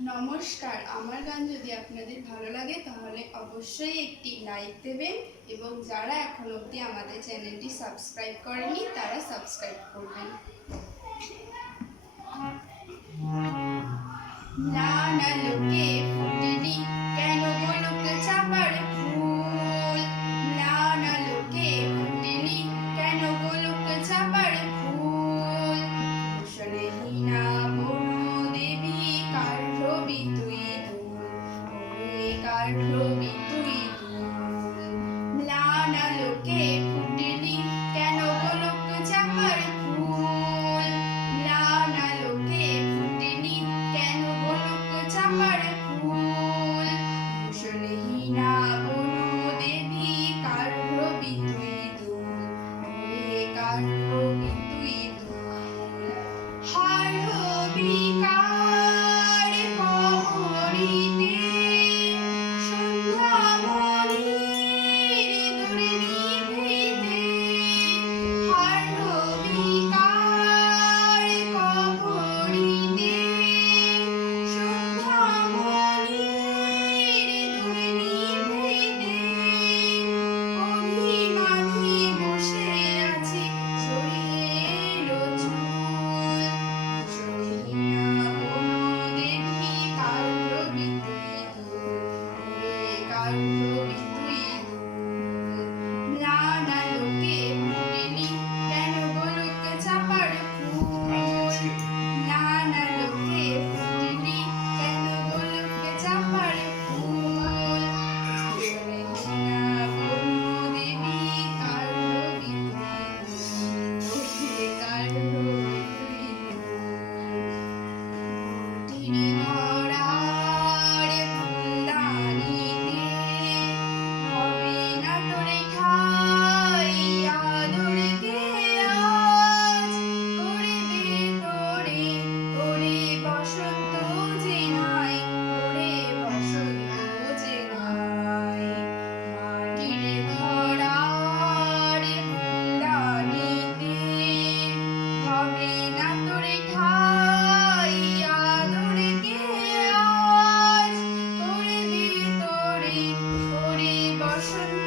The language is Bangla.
নমস্কার আমার গান যদি আপনাদের ভালো লাগে তাহলে অবশ্যই একটি লাইক দেবেন এবং যারা এখন অবধি আমাদের চ্যানেলটি সাবস্ক্রাইব করেনি তারা সাবস্ক্রাইব করবেন। নানা লোকে তুই ম্লান ফুটে Russian